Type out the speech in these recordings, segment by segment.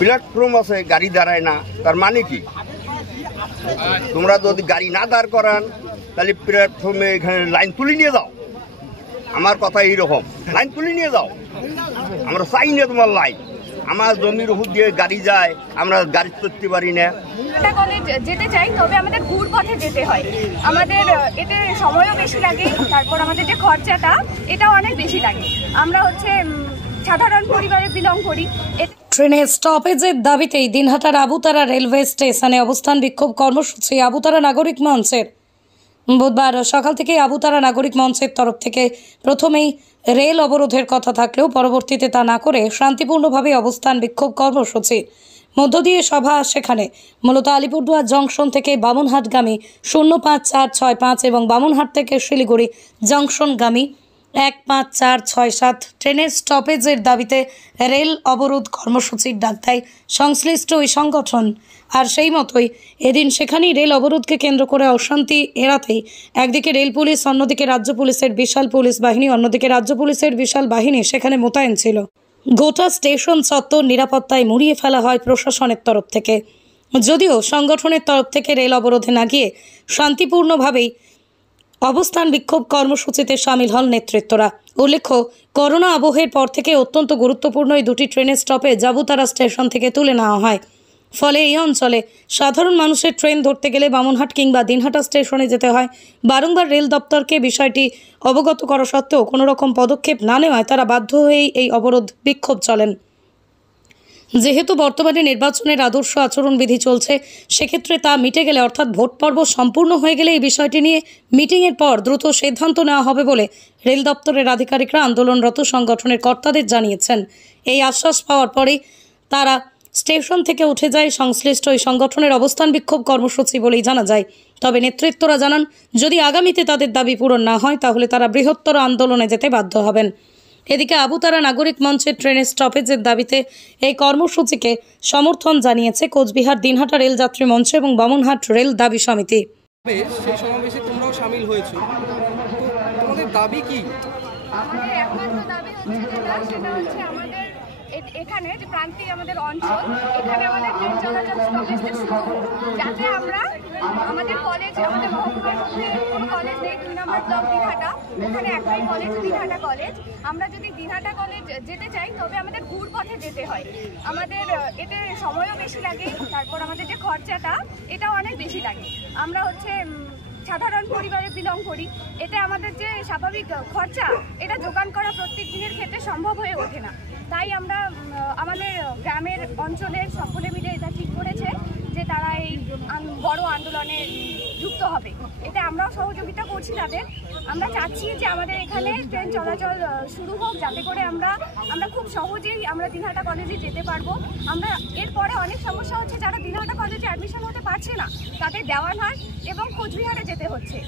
Platform আছে, গাড়ি দাঁড়ায় না, তার মানে কি? তোমরা যদি গাড়ি না দাঁড় করান তাহলে প্ল্যাটফর্মে এখানে লাইন তুলে নিয়ে যাও। আমার কথা এইরকম, লাইন তুলে নিয়ে যাও। আমরা চাই না তোমার লাইন। আমার জমির উপর দিয়ে গাড়ি যায়, আমরা গাড়ি চড়তে পারি না। কলেজ যেতে চাই, তবে আমাদের ঘুর পথে যেতে হয়। আমাদের এতে সময়ও বেশি লাগে, তারপর আমাদের যে খরচাটা এটাও অনেক বেশি লাগে। আমরা সাধারণ পরিবারে বিলং করি। ট্রেনের স্টপেজের দাবিতেই দিনহাটার আবুতারা রেলওয়ে স্টেশনে অবস্থান বিক্ষোভ কর্মসূচি আবুতারা নাগরিক মঞ্চের। বুধবার সকাল থেকে আবুতারা নাগরিক মঞ্চের তরফ থেকে প্রথমেই রেল অবরোধের কথা থাকলেও পরবর্তীতে তা না করে শান্তিপূর্ণভাবে অবস্থান বিক্ষোভ কর্মসূচি মধ্য দিয়ে সভা। সেখানে মূলত আলিপুরদুয়ার জংশন থেকে বামুনহাটগামী 05465 এবং বামুনহাট থেকে শিলিগুড়ি জংশনগামী 15467 ট্রেনের স্টপেজের দাবিতে রেল অবরোধ কর্মসূচির ডাক দেয় সংশ্লিষ্ট ওই সংগঠন। আর সেই মতোই এদিন সেখানেই রেল অবরোধকে কেন্দ্র করে অশান্তি এড়াতেই একদিকে রেল পুলিশ, অন্যদিকে রাজ্য পুলিশের বিশাল পুলিশ বাহিনী, অন্যদিকে রাজ্য পুলিশের বিশাল বাহিনী সেখানে মোতায়েন ছিল। গোটা স্টেশন চত্বর নিরাপত্তায় মুড়িয়ে ফেলা হয় প্রশাসনের তরফ থেকে। যদিও সংগঠনের তরফ থেকে রেল অবরোধে না গিয়ে শান্তিপূর্ণভাবেই অবস্থান বিক্ষোভ কর্মসূচিতে সামিল হন নেতৃত্বরা। উল্লেখ্য, করোনা আবহের পর থেকে অত্যন্ত গুরুত্বপূর্ণ এই দুটি ট্রেনের স্টপেজ আবুতারা স্টেশন থেকে তুলে নেওয়া হয়। ফলে এই অঞ্চলে সাধারণ মানুষের ট্রেন ধরতে গেলে বামুনহাট কিংবা দিনহাটা স্টেশনে যেতে হয়। বারংবার রেল দপ্তরকে বিষয়টি অবগত করা সত্ত্বেও কোনো রকম পদক্ষেপ না নেওয়ায় তারা বাধ্য হয়েই এই অবরোধ বিক্ষোভ চলেন। যেহেতু বর্তমানে নির্বাচনের আদর্শ আচরণবিধি চলছে, সেক্ষেত্রে তা মিটে গেলে অর্থাৎ ভোট পর্ব সম্পূর্ণ হয়ে গেলে এই বিষয়টি নিয়ে মিটিংয়ের পর দ্রুত সিদ্ধান্ত নেওয়া হবে বলে রেল দপ্তরের আধিকারিকরা আন্দোলনরত সংগঠনের কর্তাদের জানিয়েছেন। এই আশ্বাস পাওয়ার পরেই তারা স্টেশন থেকে উঠে যায় সংশ্লিষ্ট ওই সংগঠনের অবস্থান বিক্ষোভ কর্মসূচি বলেই জানা যায়। তবে নেতৃত্বরা জানান, যদি আগামীতে তাদের দাবি পূরণ না হয় তাহলে তারা বৃহত্তর আন্দোলনে যেতে বাধ্য হবেন। এদিকে আবুতারা নাগরিক মঞ্চের ট্রেনের স্টপেজের দাবিতে এই কর্মসূচিকে সমর্থন জানিয়েছে কোচবিহার দিনহাটা রেলযাত্রী মঞ্চ এবং বামুনহাট রেল দাবি সমিতি। সেই সমাবেশে তোমরাও শামিল হয়েছো, তোমাদের দাবি কি? আমাদের একমাত্র দাবি হচ্ছে আমাদের এখানে যে প্রান্তিক আমাদের অঞ্চল, এখানে আমাদের ট্রেন চলাচল স্টপেজটা শুরু, যাতে আমরা আমাদের কলেজ, আমাদের মহকুমার মধ্যে কোনো কলেজ নেই, 2 নম্বর ব্লক দিনহাটা, ওখানে একটাই কলেজ দিনহাটা কলেজ। আমরা যদি দিনহাটা কলেজ যেতে চাই, তবে আমাদের ঘুর পথে যেতে হয়। আমাদের এতে সময়ও বেশি লাগে, তারপর আমাদের যে খরচাটা এটাও অনেক বেশি লাগে। আমরা সাধারণ পরিবারে বিলং করি। এতে আমাদের যে স্বাভাবিক খরচা এটা জোগান করা প্রত্যেক দিনের ক্ষেত্রে সম্ভব হয়ে ওঠে না। তাই আমরা আমাদের গ্রামের অঞ্চলের সকলে মিলে এটা ঠিক করেছে যে তারা এই বড় আন্দোলনে যুক্ত হবে। এতে আমরাও সহযোগিতা করছি তাদের। আমরা চাচ্ছি যে আমাদের এখানে ট্রেন চলাচল শুরু হোক, যাতে করে আমরা খুব সহজেই আমরা দিনহাটা কলেজে যেতে পারবো। আমরা এরপরে অনেক সমস্যা হচ্ছে, যারা দিনহাটা কলেজে অ্যাডমিশন হতে পারছে না তাদের দেওয়ানহাট এবং কোচবিহারে যেতে হচ্ছে।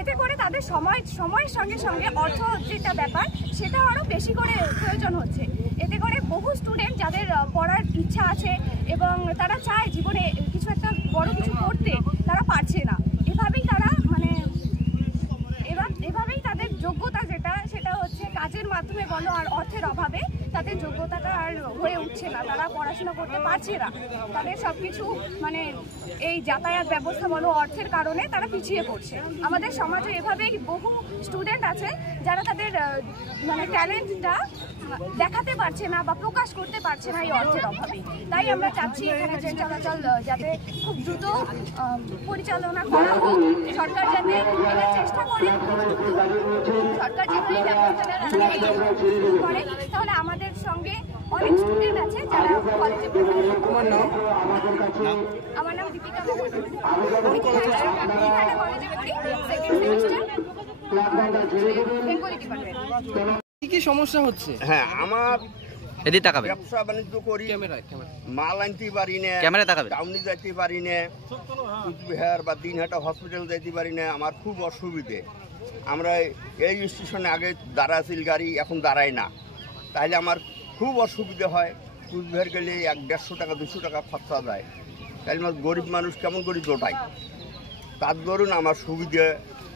এতে করে তাদের সময়ের সঙ্গে সঙ্গে অর্থ যেটা ব্যাপার সেটা আরও বেশি করে প্রয়োজন হচ্ছে। এতে করে বহু স্টুডেন্ট যাদের পড়ার ইচ্ছা আছে এবং তারা চায় জীবনে কিছু একটা বড় কিছু করতে, তারা পারছে না। এভাবেই তাদের যোগ্যতা সেটা হচ্ছে কাজের মাধ্যমে বলো আর অর্থের অভাবে তাদের যোগ্যতাটা আর হয়ে উঠছে না, তারা পড়াশোনা করতে পারছে না। তাদের সবকিছু এই যাতায়াত ব্যবস্থা বলো, অর্থের কারণে তারা পিছিয়ে পড়ছে। আমাদের সমাজে এভাবেই বহু স্টুডেন্ট আছে যারা তাদের ট্যালেন্টটা দেখাতে পারছে না বা প্রকাশ করতে পারছে না এই অর্থের অভাবে। তাই আমরা চাচ্ছি এখানে ট্রেন চলাচল যাতে খুব দ্রুত পরিচালনা করা হোক। সরকার যাতে এটা চেষ্টা করে, সরকার যেভাবে ব্যবস্থা করে, তাহলে আমাদের সঙ্গে অনেক স্টুডেন্ট আছে যারা কলেজে পড়ে। আমার নাম দীপিকা, আমি দিনহাটা কলেজে পড়ি, সেকেন্ড সেমিস্টার, বেঙ্গলি ডিপার্টমেন্ট। কি সমস্যা হচ্ছে? হ্যাঁ, আমার এদিকে তাকাবে, ব্যবসা বাণিজ্য করি, মাল আনতে পারি না, টাউনে যাইতে পারি না, কুচবিহার বা দিনহাটা হসপিটাল যাইতে পারি না। আমার খুব অসুবিধে। আমরা এই স্টেশনে আগে দাঁড়াছিল গাড়ি, এখন দাঁড়ায় না। তাহলে আমার খুব অসুবিধে হয়। কুচবিহার গেলে 150 টাকা 200 টাকা খরচা যায়। তাহলে আমার গরিব মানুষ কেমন করে জোটাই? তার ধরুন আমার সুবিধে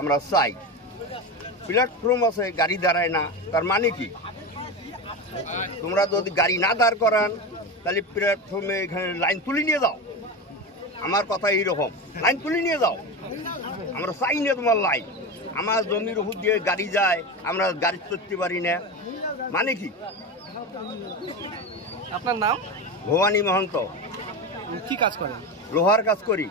আমরা চাই। প্ল্যাটফর্ম আছে, গাড়ি দাঁড়ায় না, তার মানে কি? তোমরা যদি গাড়ি না দাঁড় করান তাহলে প্ল্যাটফর্মে এখানে লাইন তুলে নিয়ে যাও। আমার কথা এইরকম, লাইন তুলে নিয়ে যাও। আমরা চাই না তোমার লাইন। আমার জমির উপর দিয়ে গাড়ি যায়, আমরা গাড়ি চড়তে পারি না, মানে কি? আপনার নাম? ভবানী মহন্ত। কি কাজ করেন? লোহার কাজ করি।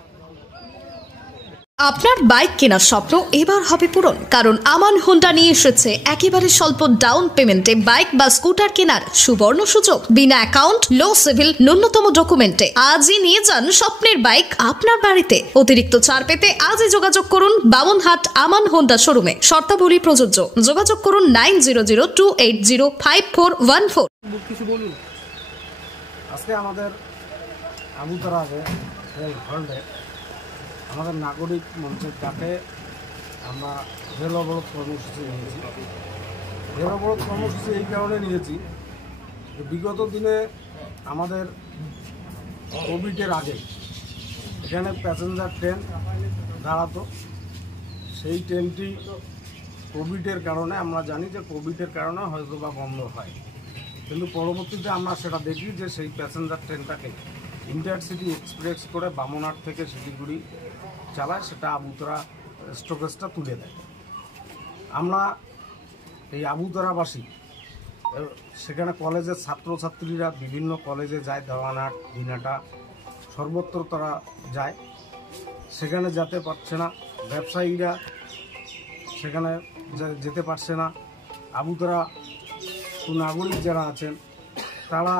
আপনার বাইক কেনার স্বপ্ন এবার হবে পূরণ, কারণ আমান হোন্ডা নিয়ে এসেছে একেবারে স্বল্প ডাউন পেমেন্টে বাইক বা স্কুটার কেনার সুবর্ণ সুযোগ। বিনা অ্যাকাউন্ট, লো সিভিল, ন্যূনতম ডকুমেন্টে আজই নিয়ে যান স্বপ্নের বাইক আপনার বাড়িতে। অতিরিক্ত ছাড় পেতে আজই যোগাযোগ করুন বামনহাট আমান হোন্ডা শোরুমে। শর্তাবলী প্রযোজ্য। যোগাযোগ করুন 9002805414। কিছু বলুন। আজকে আমাদের আবুতারা রেল হল্ডে আমাদের নাগরিক মঞ্চের ডাকে আমরা রেল অবরোধ কর্মসূচি নিয়েছি। রেল অবরোধ কর্মসূচি এই কারণে নিয়েছি যে বিগত দিনে আমাদের কোভিডের আগে এখানে প্যাসেঞ্জার ট্রেন দাঁড়াতো। সেই ট্রেনটি কোভিডের কারণে, আমরা জানি যে কোভিডের কারণে হয়তো বা বন্ধ হয়, কিন্তু পরবর্তীতে আমরা সেটা দেখি যে সেই প্যাসেঞ্জার ট্রেনটাকে ইন্টারসিটি এক্সপ্রেস করে বামনহাট থেকে শিলিগুড়ি চালায়, সেটা আবুতরা স্টপেজটা তুলে দেয়। আমরা এই আবুতরাবাসী, সেখানে কলেজের ছাত্রছাত্রীরা বিভিন্ন কলেজে যায়, দেওয়ানহাট, দিনহাটা, সর্বত্র তারা যায়, সেখানে যেতে পারছে না। ব্যবসায়ীরা সেখানে যেতে পারছে না। আবুতরা নাগরিক যারা আছেন তারা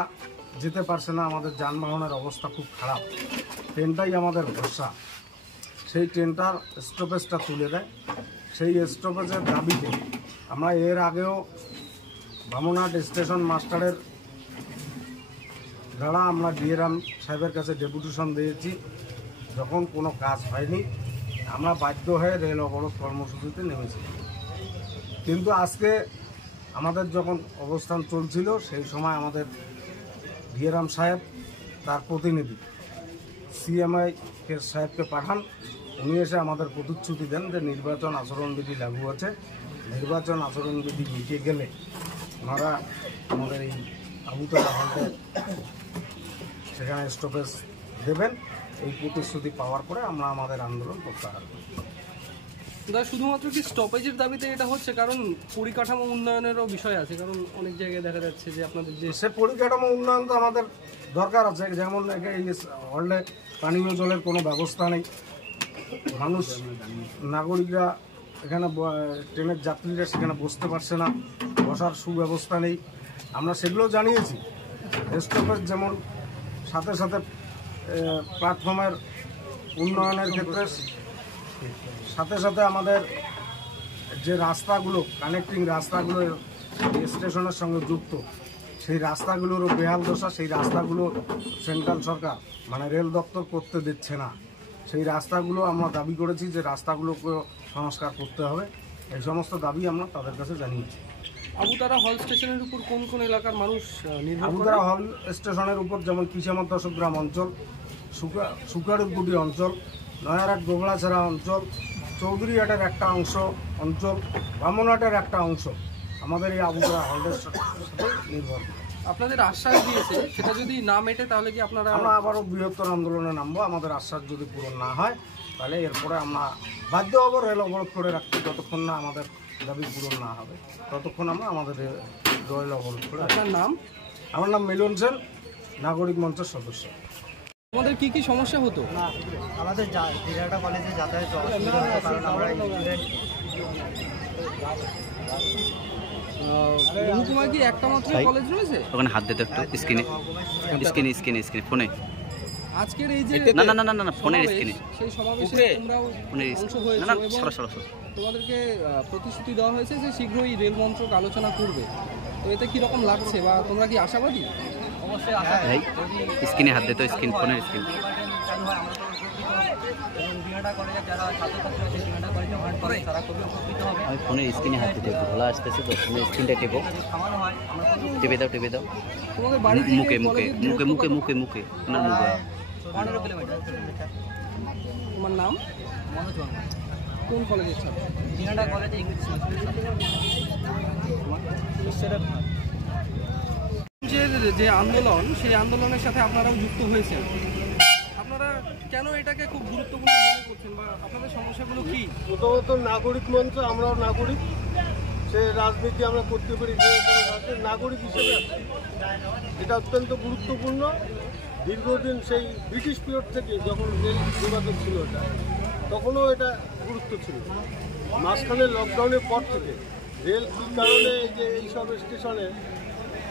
যেতে পারছে না। আমাদের যানবাহনের অবস্থা খুব খারাপ। ট্রেনটাই আমাদের ভরসা। সেই ট্রেনটার স্টপেজটা তুলে দেয়। সেই স্টপেজের দাবিতে আমরা এর আগেও বামনহাট স্টেশন মাস্টারের দ্বারা আমরা ডিএরএম সাহেবের কাছে ডেপুটেশন দিয়েছি। যখন কোনো কাজ হয়নি, আমরা বাধ্য হয়ে রেল অবরোধ কর্মসূচিতে নেমেছি। কিন্তু আজকে আমাদের যখন অবস্থান চলছিল, সেই সময় আমাদের ডিএরএম সাহেব তার প্রতিনিধি সিএমআই সাহেবকে পাঠান। উনি এসে আমাদের প্রতিশ্রুতি দেন যে নির্বাচন আচরণবিধি লাগু আছে, নির্বাচন আচরণবিধি মিটে গেলে ওনারা আমাদের এই আবুতরা হল্টে সেখানে স্টপেজ দেবেন। এই প্রতিশ্রুতি পাওয়ার পরে আমরা আমাদের আন্দোলন প্রত্যাহার করি। শুধুমাত্র কি স্টপেজের দাবিতে এটা হচ্ছে? কারণ পরিকাঠামো উন্নয়নেরও বিষয় আছে, কারণ অনেক জায়গায় দেখা যাচ্ছে যে আপনাদের যে সে পরিকাঠামো উন্নয়ন তো আমাদের দরকার আছে। যেমন এই হল্টে পানীয় জলের কোনো ব্যবস্থা নেই। মানুষ, নাগরিকরা এখানে, ট্রেনের যাত্রীরা সেখানে বসতে পারছে না, বসার সুব্যবস্থা নেই। আমরা সেগুলো জানিয়েছি। স্টপেজ যেমন সাথে সাথে প্ল্যাটফর্মের উন্নয়নের ক্ষেত্রে সাথে সাথে আমাদের যে রাস্তাগুলো, কানেক্টিং রাস্তাগুলো স্টেশনের সঙ্গে যুক্ত, সেই রাস্তাগুলোরও বেহাল দশা। সেই রাস্তাগুলো সেন্ট্রাল সরকার মানে রেল দপ্তর করতে দিচ্ছে না। সেই রাস্তাগুলো আমরা দাবি করেছি যে রাস্তাগুলোকে সংস্কার করতে হবে। এই সমস্ত দাবি আমরা তাদের কাছে জানিয়েছি। আবুতারা হল স্টেশনের উপর কোন কোন এলাকার মানুষ নির্ভর করে? আবুতারা হল স্টেশনের উপর যেমন কিসামত দশগ্রাম অঞ্চল, সুকারুরগুটি অঞ্চল, নয়ারহাট গোবলাছড়া অঞ্চল, চৌধুরীহাটের একটা অঞ্চল, বামনহাটের একটা অংশ আমাদের এই আবুতরা হলের সাথে নির্ভর করে। আপনাদের আশ্বাস দিয়েছে, সেটা যদি না মেটে তাহলে কি আমরা আবারও বৃহত্তর আন্দোলনে নামবো। আমাদের আশ্বাস যদি পূরণ না হয় তাহলে এরপরে আমরা বাধ্য হব রেল অবরোধ করে রাখতে। যতক্ষণ না আমাদের দাবি পূরণ না হবে ততক্ষণ আমরা আমাদের রেল অবরোধ করে। আপনার নাম? আমার নাম মিলন সেন, নাগরিক মঞ্চের সদস্য। আমাদের কি কি সমস্যা হতো? আমাদের দিনহাটা কলেজে যাতায়াত অসুবিধা হতো, কারণ আমরা মহকুমায় কি একটা মাত্র কলেজ রয়েছে? ওখানে হাত দিতে একটু স্ক্রিনে ফোনে। আজকের এই যে না ফোনের স্ক্রিনে, সেই সমাবেশে তোমরাও অংশ হয়েছো এবং তোমাদেরকে প্রতিশ্রুতি দেওয়া হয়েছে যে শীঘ্রই রেল মন্ত্রক আলোচনা করবে। তো এতে কি রকম লাগছে বা তোমরা কি আশাবাদী? অবশ্যই স্ক্রিনে হাত দিতে, ফোনের স্ক্রিন। দিনহাটা কলেজের যারা ছাত্রছাত্রী আছে, দিনহাটা কলেজে ভাট করে তারা খুবই উপকৃত হবে। আমি ফোনের স্ক্রিনে হাত দিতে একটু ভালো আসতেছে, তো ফোনের স্ক্রিনটা টেপো, খাওয়ানো হয়, আমরা টেপে দাও। তোমাদের বাড়ি মুখে ওনার মুখে। 15 কিলোমিটার। তোমার নাম? মনোজ বর্মা। কোন কলেজের ছাত্র? দিনহাটা কলেজে ইংলিশ মঞ্চের যে আন্দোলন, সেই আন্দোলনের সাথে আপনারাও যুক্ত হয়েছেন। আপনারা কেন এটাকে খুব গুরুত্বপূর্ণ মনে করছেন বা আপনাদের সমস্যাগুলো কি? প্রথমত নাগরিক মঞ্চ, আমরাও নাগরিক, সে রাজনীতি আমরা করতে পারি যে নাগরিক হিসেবে এটা অত্যন্ত গুরুত্বপূর্ণ। দীর্ঘদিন সেই ব্রিটিশ পিরিয়ড থেকে যখন রেল যোগাযোগ ছিল এটা, তখনও এটা গুরুত্ব ছিল। মাঝখানে লকডাউনের পর থেকে রেল কী কারণে যে এইসব স্টেশনে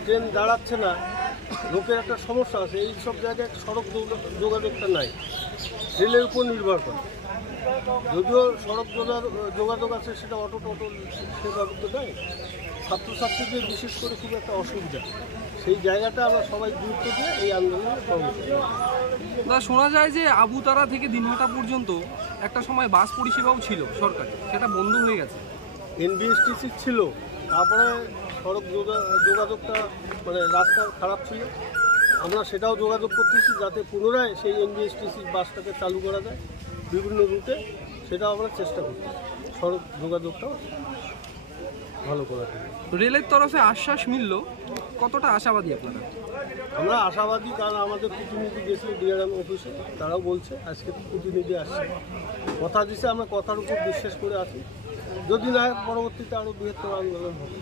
ট্রেন দাঁড়াচ্ছে না, লোকের একটা সমস্যা আছে। এই সব জায়গায় সড়ক যোগাযোগটা নাই, রেলের উপর নির্ভর করে। যদিও সড়ক যোগাযোগ আছে, সেটা অটো সেভাবে তো দেয়। ছাত্রছাত্রীদের বিশেষ করে খুব একটা অসুবিধা, সেই জায়গাটা আমরা সবাই গুরুত্ব দিয়ে এই আন্দোলনে শোনা যায় যে আবুতারা থেকে দিনহাটা পর্যন্ত একটা সময় বাস পরিষেবাও ছিল সরকারি, সেটা বন্ধ হয়ে গেছে। এনবিএসটিসি ছিল, তারপরে সড়ক যোগাযোগটা মানে রাস্তা খারাপ ছিল। আমরা সেটাও যোগাযোগ করতেছি যাতে পুনরায় সেই এনবিএসটিসি বাসটাকে চালু করা যায় বিভিন্ন রুটে, সেটাও আমরা চেষ্টা করছি। সড়ক যোগাযোগটাও ভালো করা যায়। রেলের তরফে আশ্বাস মিলল, কতটা আশাবাদী আপনারা? আমরা আশাবাদী, কারণ আমাদের প্রতিনিধি গেছিল ডিআরএম অফিসে, তারাও বলছে আজকে প্রতিনিধি আসছে, কথা দিচ্ছে। আমরা কথার উপর বিশ্বাস করে আছি, যদি না পরবর্তীতে আরও বৃহত্তর আন্দোলন হবে।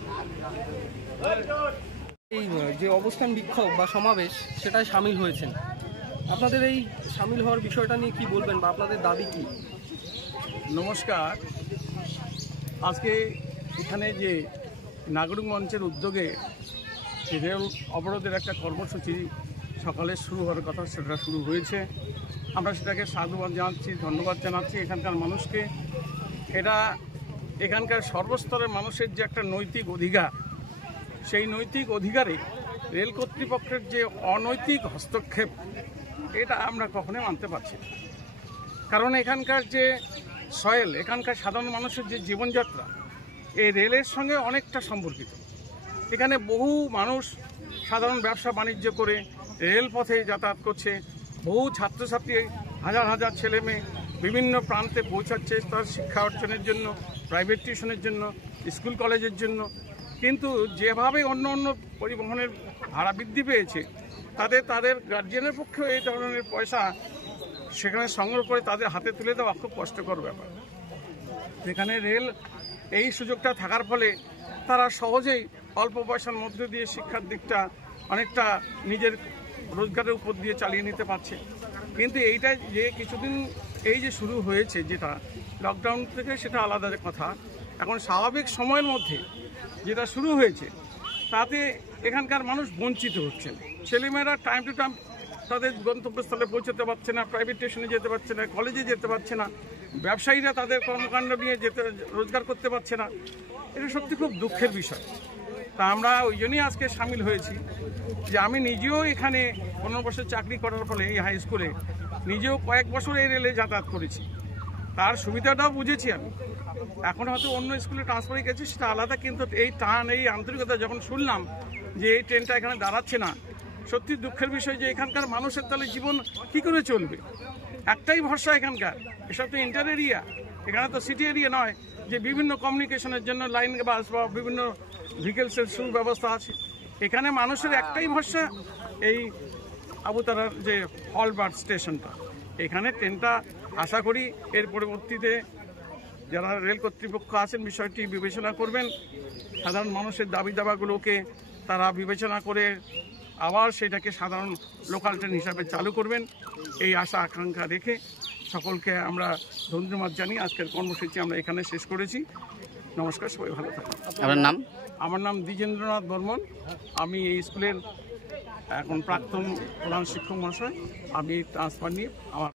এই যে অবস্থান বিক্ষোভ বা সমাবেশ, সেটায় সামিল হয়েছেন। আপনাদের এই সামিল হওয়ার বিষয়টা নিয়ে কি বলবেন বা আপনাদের দাবি কি? নমস্কার। আজকে এখানে যে নাগরিক মঞ্চের উদ্যোগে রেল অবরোধের একটা কর্মসূচি সকালে শুরু হওয়ার কথা, সেটা শুরু হয়েছে। আমরা সেটাকে সাধুবাদ জানাচ্ছি, ধন্যবাদ জানাচ্ছি এখানকার মানুষকে। এটা এখানকার সর্বস্তরের মানুষের যে একটা নৈতিক অধিকার, সেই নৈতিক অধিকারে রেল কর্তৃপক্ষের যে অনৈতিক হস্তক্ষেপ, এটা আমরা কখনোই মানতে পারছি না। কারণ এখানকার যে সয়েল, এখানকার সাধারণ মানুষের যে জীবনযাত্রা, এই রেলের সঙ্গে অনেকটা সম্পর্কিত। এখানে বহু মানুষ সাধারণ ব্যবসা বাণিজ্য করে রেলপথে যাতায়াত করছে, বহু ছাত্রছাত্রী, হাজার হাজার ছেলে মেয়ে বিভিন্ন প্রান্তে পৌঁছাচ্ছে তার শিক্ষা অর্জনের জন্য, প্রাইভেট টিউশনের জন্য, স্কুল কলেজের জন্য। কিন্তু যেভাবে অন্য অন্য পরিবহনের ভাড়া বৃদ্ধি পেয়েছে, তাদের গার্জিয়ানের পক্ষেও এই ধরনের পয়সা সেখানে সংগ্রহ করে তাদের হাতে তুলে দেওয়া খুব কষ্টকর ব্যাপার। যেখানে রেল এই সুযোগটা থাকার ফলে তারা সহজেই অল্প পয়সার মধ্যে দিয়ে শিক্ষার দিকটা অনেকটা নিজের রোজগারের উপর দিয়ে চালিয়ে নিতে পারছে। কিন্তু এইটা যে কিছুদিন এই যে শুরু হয়েছে, যেটা লকডাউন থেকে, সেটা আলাদা কথা। এখন স্বাভাবিক সময়ের মধ্যে যেটা শুরু হয়েছে, তাতে এখানকার মানুষ বঞ্চিত হচ্ছেন। ছেলেমেয়েরা টাইম টু টাইম তাদের গন্তব্যস্থলে পৌঁছতে পারছে না, প্রাইভেট স্টেশনে যেতে পারছে না, কলেজে যেতে পারছে না, ব্যবসায়ীরা তাদের কর্মকাণ্ড নিয়ে রোজগার করতে পারছে না। এটা সত্যি খুব দুঃখের বিষয়। তা আমরা ওই জন্যই আজকে সামিল হয়েছি যে আমি নিজেও এখানে 15 বছর চাকরি করার ফলে এই হাই স্কুলে নিজেও কয়েক বছর এই রেলে যাতায়াত করেছি, তার সুবিধাটাও বুঝেছি আমি। এখন হয়তো অন্য স্কুলে ট্রান্সফারে গেছি, সেটা আলাদা, কিন্তু এই টান, এই আন্তরিকতা যখন শুনলাম যে এই ট্রেনটা এখানে দাঁড়াচ্ছে না, সত্যি দুঃখের বিষয় যে এখানকার মানুষের তাহলে জীবন কী করে চলবে। একটাই ভরসা এখানকার, এসব তো ইন্টার এরিয়া, এখানে তো সিটি এরিয়া নয় যে বিভিন্ন কমিউনিকেশনের জন্য লাইন বাস বা বিভিন্ন ভেহিকেলসের সুব্যবস্থা আছে। এখানে মানুষের একটাই ভরসা এই আবুতারার যে হলবার্ট স্টেশনটা, এখানে ট্রেনটা আশা করি এর পরবর্তীতে যারা রেল কর্তৃপক্ষ আছেন বিষয়টি বিবেচনা করবেন, সাধারণ মানুষের দাবি দাবাগুলোকে তারা বিবেচনা করে আবার সেটাকে সাধারণ লোকাল ট্রেন হিসাবে চালু করবেন, এই আশা আকাঙ্ক্ষা রেখে সকলকে আমরা ধন্যবাদ জানিয়ে আজকের কর্মসূচি আমরা এখানে শেষ করেছি। নমস্কার, সবাই ভালো থাকুন। আপনার নাম? আমার নাম দ্বিজেন্দ্রনাথ বর্মন। আমি এই স্কুলের এখন প্রাক্তন প্রধান শিক্ষক মহাশয়। আমি ট্রান্সফার নিয়ে আমার